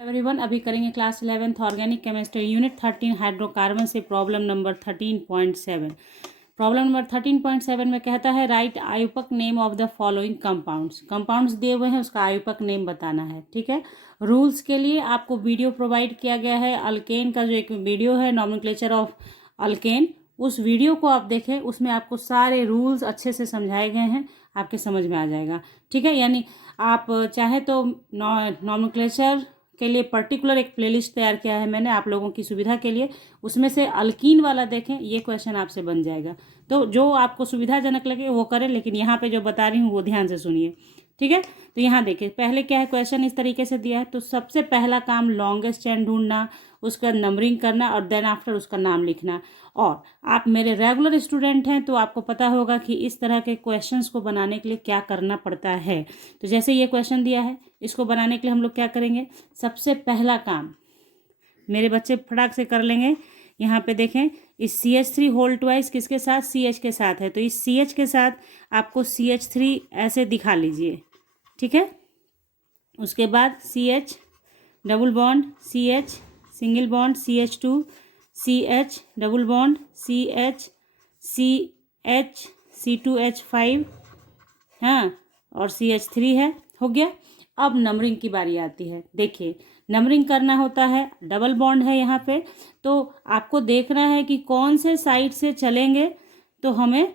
Everyone, अभी करेंगे class 11th organic chemistry unit 13 hydrocarbon से प्रॉब्लम नंबर 13.7। प्रॉब्लम नंबर 13.7 में कहता है right IUPAC name of the following compounds. Compounds दिए हुए हैं, उसका आयुपक नेम बताना है। ठीक है, रूल्स के लिए आपको वीडियो प्रोवाइड किया गया है। अल्केन का जो एक वीडियो है, नॉमेनक्लेचर ऑफ अल्केन, उस वीडियो को आप देखें, उसमें आपको सारे रूल्स अच्छे से समझाए गए हैं, आपके समझ में आ जाएगा। ठीक है, यानी आप चाहे तो नॉमेनक्लेचर के लिए पर्टिकुलर एक प्लेलिस्ट तैयार किया है मैंने आप लोगों की सुविधा के लिए, उसमें से अल्कीन वाला देखें, ये क्वेश्चन आपसे बन जाएगा। तो जो आपको सुविधाजनक लगे वो करें, लेकिन यहाँ पे जो बता रही हूँ वो ध्यान से सुनिए। ठीक है, तो यहाँ देखिए पहले क्या है, क्वेश्चन इस तरीके से दिया है। तो सबसे पहला काम लॉन्गेस्ट चेन ढूंढना, उसका नंबरिंग करना और देन आफ्टर उसका नाम लिखना। और आप मेरे रेगुलर स्टूडेंट हैं तो आपको पता होगा कि इस तरह के क्वेश्चंस को बनाने के लिए क्या करना पड़ता है। तो जैसे ये क्वेश्चन दिया है, इसको बनाने के लिए हम लोग क्या करेंगे, सबसे पहला काम मेरे बच्चे फटाक से कर लेंगे। यहाँ पे देखें, इस CH3 होल ट्वाइस किसके साथ, CH के साथ है, तो इस CH के साथ आपको CH3 ऐसे दिखा लीजिए। ठीक है, उसके बाद CH double bond, CH single bond, CH2 CH double bond, CH CH C2H5, हाँ, और CH3 है, हो गया। अब नंबरिंग की बारी आती है। देखिए नंबरिंग करना होता है, डबल बॉन्ड है यहाँ पे, तो आपको देखना है कि कौन से साइड से चलेंगे तो हमें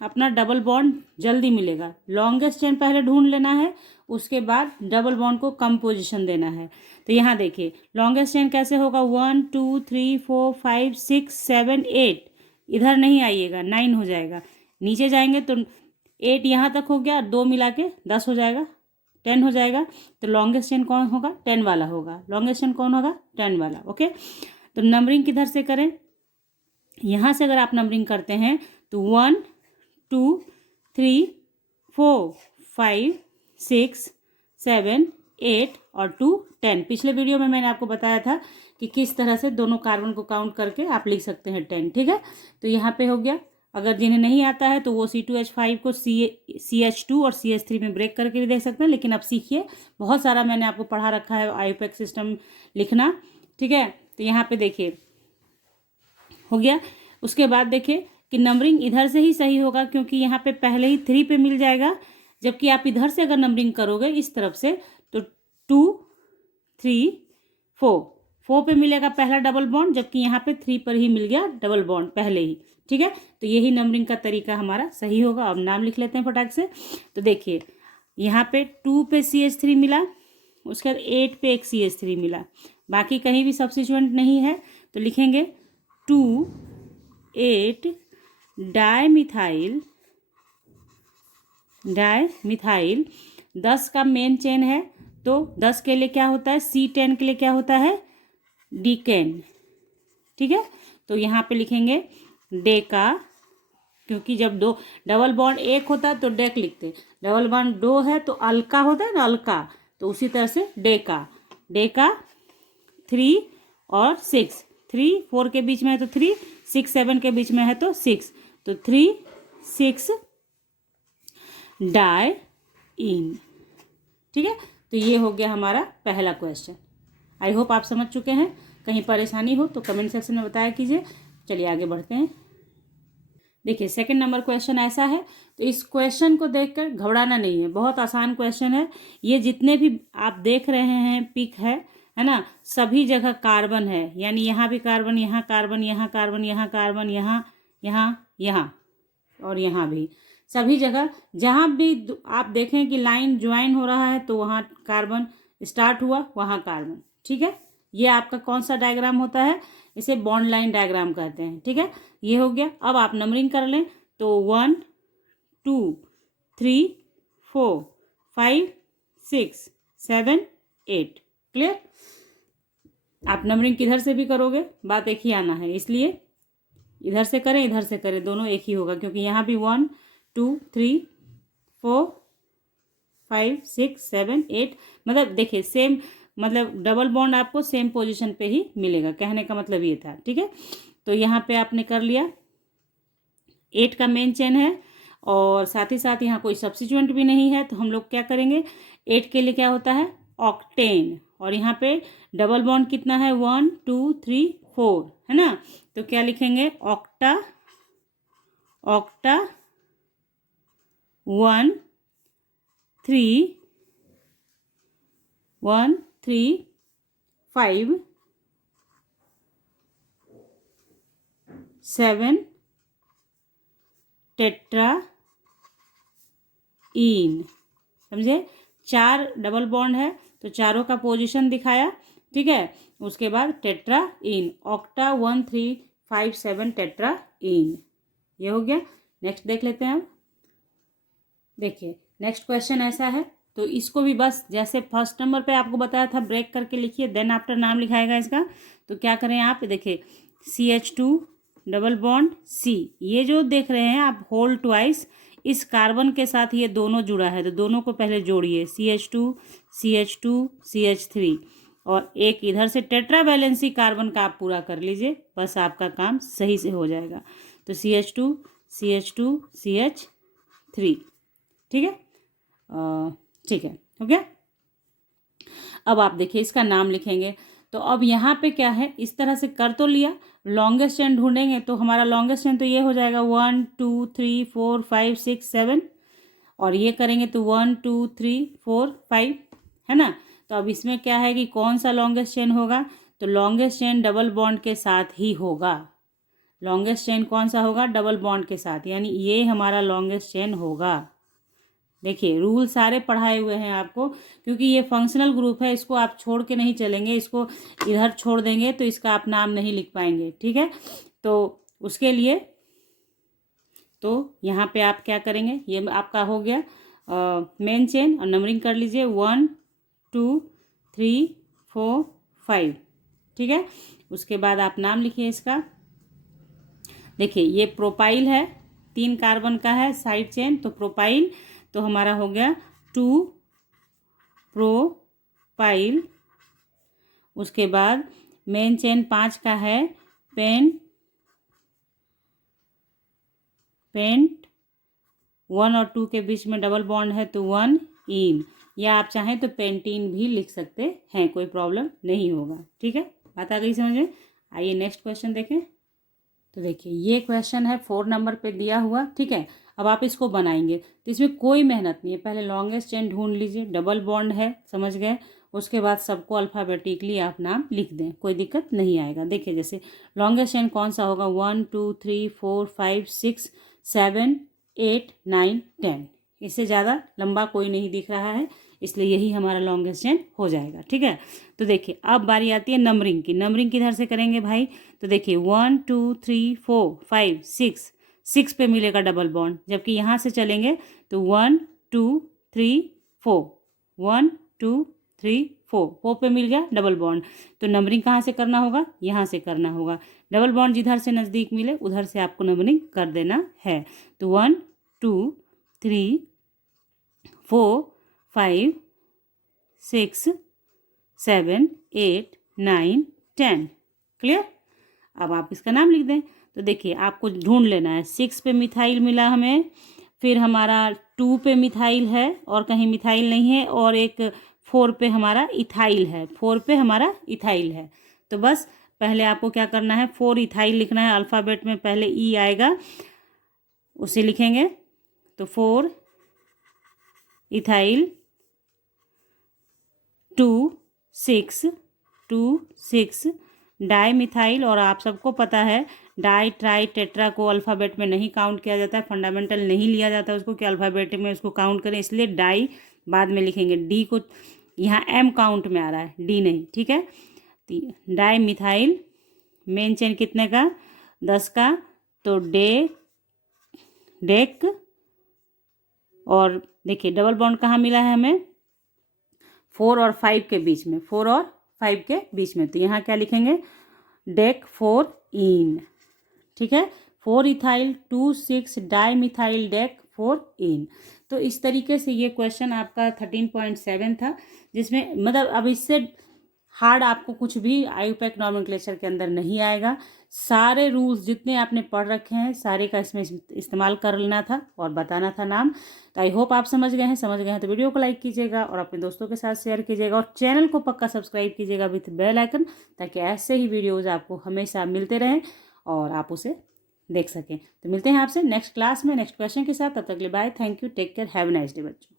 अपना डबल बॉन्ड जल्दी मिलेगा। लॉन्गेस्ट चेन पहले ढूंढ लेना है, उसके बाद डबल बॉन्ड को कम पोजीशन देना है। तो यहाँ देखिए लॉन्गेस्ट चेन कैसे होगा, 1 2 3 4 5 6 7 8, इधर नहीं आइएगा, 9 हो जाएगा। नीचे जाएंगे तो 8 यहाँ तक हो गया, 2 मिला के 10 हो जाएगा, 10 हो जाएगा। तो लॉन्गेस्ट चेन कौन होगा, 10 वाला होगा। लॉन्गेस्ट चेन कौन होगा, 10 वाला। ओके, तो नंबरिंग किधर से करें, यहाँ से अगर आप नंबरिंग करते हैं तो 1 2 3 4 5 6 7 8 और 2 10। पिछले वीडियो में मैंने आपको बताया था कि किस तरह से दोनों कार्बन को काउंट करके आप लिख सकते हैं 10। ठीक है, तो यहाँ पे हो गया। अगर जिन्हें नहीं आता है तो वो C2H5 को CH2 और CH3 में ब्रेक करके भी देख सकते हैं, लेकिन अब सीखिए, बहुत सारा मैंने आपको पढ़ा रखा है आयुपैक सिस्टम लिखना। ठीक है, तो यहाँ पे देखिए हो गया। उसके बाद देखिए कि नंबरिंग इधर से ही सही होगा, क्योंकि यहाँ पे पहले ही 3 पे मिल जाएगा, जबकि आप इधर से अगर नंबरिंग करोगे इस तरफ से तो 2 3 4 पे मिलेगा पहला डबल बॉन्ड, जबकि यहाँ पे 3 पर ही मिल गया डबल बॉन्ड पहले ही। ठीक है, तो यही नंबरिंग का तरीका हमारा सही होगा। अब नाम लिख लेते हैं फटाक से। तो देखिए यहाँ पे 2 पे CH3 मिला, उसके बाद 8 पे एक CH3 मिला, बाकी कहीं भी सब्स्टिट्यूएंट नहीं है, तो लिखेंगे 2 8 डायमिथाइल 10 का मेन चेन है, तो 10 के लिए क्या होता है, C10 के लिए क्या होता है, डीकेन। ठीक है, तो यहाँ पे लिखेंगे डेका, क्योंकि जब दो डबल बॉन्ड एक होता है तो डेक लिखते, डबल बॉन्ड 2 है तो अल्का होता है ना, अल्का, तो उसी तरह से डेका। 3 और 6, 3 4 के बीच में है तो 3, 6 7 के बीच में है तो 6, तो 3 6 डाई इन। ठीक है, तो ये हो गया हमारा पहला क्वेश्चन। आई होप आप समझ चुके हैं। कहीं परेशानी हो तो कमेंट सेक्शन में बताया कीजिए। चलिए आगे बढ़ते हैं। देखिए सेकंड नंबर क्वेश्चन ऐसा है, तो इस क्वेश्चन को देखकर घबराना नहीं है, बहुत आसान क्वेश्चन है। ये जितने भी आप देख रहे हैं पिक है ना, सभी जगह कार्बन है, यानी यहाँ भी कार्बन, यहाँ कार्बन, यहाँ कार्बन, यहाँ कार्बन, यहाँ यहाँ यहाँ और यहाँ भी, सभी जगह जहाँ भी आप देखें कि लाइन ज्वाइन हो रहा है तो वहाँ कार्बन स्टार्ट हुआ, वहाँ कार्बन। ठीक है, ये आपका कौन सा डायग्राम होता है, इसे बॉन्ड लाइन डायग्राम कहते हैं। ठीक है, ये हो गया। अब आप नंबरिंग कर लें तो 1 2 3 4 5 6 7 8। क्लियर, आप नंबरिंग किधर से भी करोगे बात एक ही आना है, इसलिए इधर से करें इधर से करें दोनों एक ही होगा, क्योंकि यहाँ भी 1 2 3 4 5 6 7 8, मतलब देखिए सेम, मतलब डबल बॉन्ड आपको सेम पोजीशन पे ही मिलेगा, कहने का मतलब ये था। ठीक है, तो यहाँ पे आपने कर लिया, 8 का मेन चेन है और साथ ही साथ यहाँ कोई सब्स्टिट्यूएंट भी नहीं है, तो हम लोग क्या करेंगे, 8 के लिए क्या होता है, ऑक्टेन। और यहाँ पे डबल बॉन्ड कितना है 1 2 3 4 है ना। तो क्या लिखेंगे ऑक्टा 1 3 5 7 टेट्राइन। समझे, 4 डबल बॉन्ड है तो चारों का पोजीशन दिखाया, ठीक है। उसके बाद टेट्राइन, ऑक्टा 1 3 5 7 टेट्राइन, ये हो गया। नेक्स्ट देख लेते हैं हम। देखिए नेक्स्ट क्वेश्चन ऐसा है, तो इसको भी बस जैसे फर्स्ट नंबर पे आपको बताया था ब्रेक करके लिखिए, देन आफ्टर नाम लिखाएगा इसका। तो क्या करें आप, देखिए CH2 डबल बॉन्ड C, ये जो देख रहे हैं आप होल ट्वाइस, इस कार्बन के साथ ये दोनों जुड़ा है, तो दोनों को पहले जोड़िए CH2 CH2 CH3, और एक इधर से टेट्रा वैलेंसी कार्बन का आप पूरा कर लीजिए, बस आपका काम सही से हो जाएगा। तो CH2 CH2 CH3, ठीक है, ठीक है, हो गया। अब आप देखिए इसका नाम लिखेंगे, तो अब यहाँ पे क्या है, इस तरह से कर तो लिया, लॉन्गेस्ट चेन ढूंढेंगे तो हमारा लॉन्गेस्ट चेन तो ये हो जाएगा 1 2 3 4 5 6 7, और ये करेंगे तो 1 2 3 4 5, है ना। तो अब इसमें क्या है कि कौन सा लॉन्गेस्ट चेन होगा, तो लॉन्गेस्ट चेन डबल बॉन्ड के साथ ही होगा। लॉन्गेस्ट चेन कौन सा होगा, डबल बॉन्ड के साथ, यानी ये हमारा लॉन्गेस्ट चेन होगा। देखिए रूल सारे पढ़ाए हुए हैं आपको, क्योंकि ये फंक्शनल ग्रुप है, इसको आप छोड़ के नहीं चलेंगे, इसको इधर छोड़ देंगे तो इसका आप नाम नहीं लिख पाएंगे, ठीक है। तो उसके लिए तो यहाँ पे आप क्या करेंगे, ये आपका हो गया मेन चेन, और नंबरिंग कर लीजिए 1 2 3 4 5, ठीक है। उसके बाद आप नाम लिखिए इसका। देखिए ये प्रोपाइल है, 3 कार्बन का है साइड चेन, तो प्रोपाइल, तो हमारा हो गया 2 प्रोपाइल। उसके बाद मेन चेन 5 का है पेंट 1 और 2 के बीच में डबल बॉन्ड है तो 1 इन, या आप चाहें तो पेंटीन भी लिख सकते हैं, कोई प्रॉब्लम नहीं होगा, ठीक है। बात आ गई समझ में। आइए नेक्स्ट क्वेश्चन देखें। तो देखिए ये क्वेश्चन है 4 नंबर पे दिया हुआ, ठीक है। अब आप इसको बनाएंगे तो इसमें कोई मेहनत नहीं है, पहले लॉन्गेस्ट चेन ढूंढ लीजिए, डबल बॉन्ड है, समझ गए। उसके बाद सबको अल्फ़ाबेटिकली आप नाम लिख दें, कोई दिक्कत नहीं आएगा। देखिए जैसे लॉन्गेस्ट चेन कौन सा होगा, 1 2 3 4 5 6 7 8 9 10, इससे ज़्यादा लंबा कोई नहीं दिख रहा है, इसलिए यही हमारा लॉन्गेस्ट चेन हो जाएगा, ठीक है। तो देखिए अब बारी आती है नंबरिंग की। नंबरिंग किधर से करेंगे भाई, तो देखिए 1 2 3 4 5 6 पे मिलेगा डबल बॉन्ड, जबकि यहाँ से चलेंगे तो 1 2 3 4 1 2 3 4 पे मिल गया डबल बॉन्ड। तो नंबरिंग कहाँ से करना होगा, यहाँ से करना होगा। डबल बॉन्ड जिधर से नज़दीक मिले उधर से आपको नंबरिंग कर देना है। तो 1 2 3 4 5 6 7 8 9 10, क्लियर। अब आप इसका नाम लिख दें। तो देखिए आपको ढूंढ लेना है, 6 पे मिथाइल मिला हमें, फिर हमारा 2 पे मिथाइल है और कहीं मिथाइल नहीं है, और एक 4 पे हमारा इथाइल है, 4 पे हमारा इथाइल है। तो बस पहले आपको क्या करना है, 4 इथाइल लिखना है, अल्फ़ाबेट में पहले ई आएगा उसे लिखेंगे, तो 4 इथाइल 2 6 डाई मिथाइल, और आप सबको पता है डाई ट्राई टेट्रा को अल्फ़ाबेट में नहीं काउंट किया जाता है, फंडामेंटल नहीं लिया जाता उसको कि अल्फ़ाबेट में उसको काउंट करें, इसलिए डाई बाद में लिखेंगे। डी को यहाँ एम काउंट में आ रहा है, डी नहीं, ठीक है। डाई मिथाइल मेन चेन कितने का, 10 का, तो डेक, और देखिए डबल बॉन्ड कहाँ मिला है हमें, 4 और 5 के बीच में, 4 और 5 के बीच में, तो यहाँ क्या लिखेंगे, डेक 4 इन, ठीक है। 4 इथाइल 2 6 डाई मिथाइल डेक 4 इन। तो इस तरीके से ये क्वेश्चन आपका 13.7 था, जिसमें मतलब अब इससे हार्ड आपको कुछ भी आयुपैक नॉमेनक्लेचर के अंदर नहीं आएगा। सारे रूल्स जितने आपने पढ़ रखे हैं सारे का इसमें इस्तेमाल कर लेना था और बताना था नाम। तो आई होप आप समझ गए हैं तो वीडियो को लाइक कीजिएगा और अपने दोस्तों के साथ शेयर कीजिएगा और चैनल को पक्का सब्सक्राइब कीजिएगा विथ बेल आइकन, ताकि ऐसे ही वीडियोज़ आपको हमेशा मिलते रहें और आप उसे देख सकें। तो मिलते हैं आपसे नेक्स्ट क्लास में नेक्स्ट क्वेश्चन के साथ। तब तक के लिए bye, thank you, take care, have a nice day बच्चों।